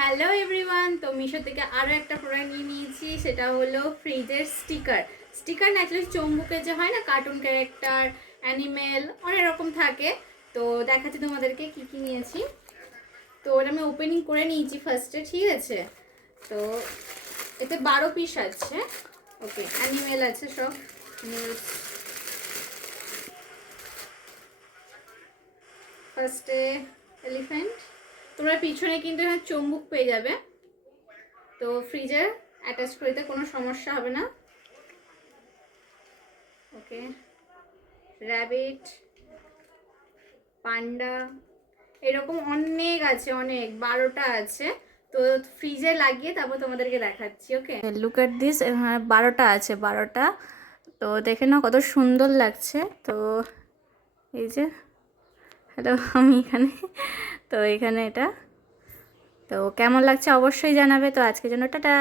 Hello everyone, তো মিশো থেকে আরও একটা প্রোডাক্ট নিয়ে নিয়েছি। সেটা হলো ফ্রিজের স্টিকার। স্টিকার ন্যাচারালি চম্বুকের যে হয় না, কার্টুন ক্যারেক্টার, অ্যানিমেল, অনেক রকম থাকে। তো দেখাচ্ছি তোমাদেরকে কি কি নিয়েছি। তো ওটা আমি ওপেনিং করে নিয়েছি ফার্স্টে, ঠিক আছে। তো এতে 12 পিস আছে। ওকে, অ্যানিমেল আছে সব। ফার্স্টে এলিফ্যান্ট। তোমরা পিছনে কিন্তু এখানে চম্বুক পেয়ে যাবে, তো ফ্রিজে অ্যাটাচ করতে কোনো সমস্যা হবে না। ওকে, র্যাবিট, পান্ডা, এরকম অনেক আছে, অনেক 12টা আছে। তো ফ্রিজে লাগিয়ে তারপর তোমাদেরকে দেখাচ্ছি। ওকে, লুক এট দিস। হ্যাঁ, 12টা আছে, 12টা। তো দেখে নাও কত সুন্দর লাগছে। তো এই যে, হ্যালো, আমি এখানে। তো এখানে এটা। তো কেমন লাগছে অবশ্যই জানাবে। তো আজকের জন্য টাটা।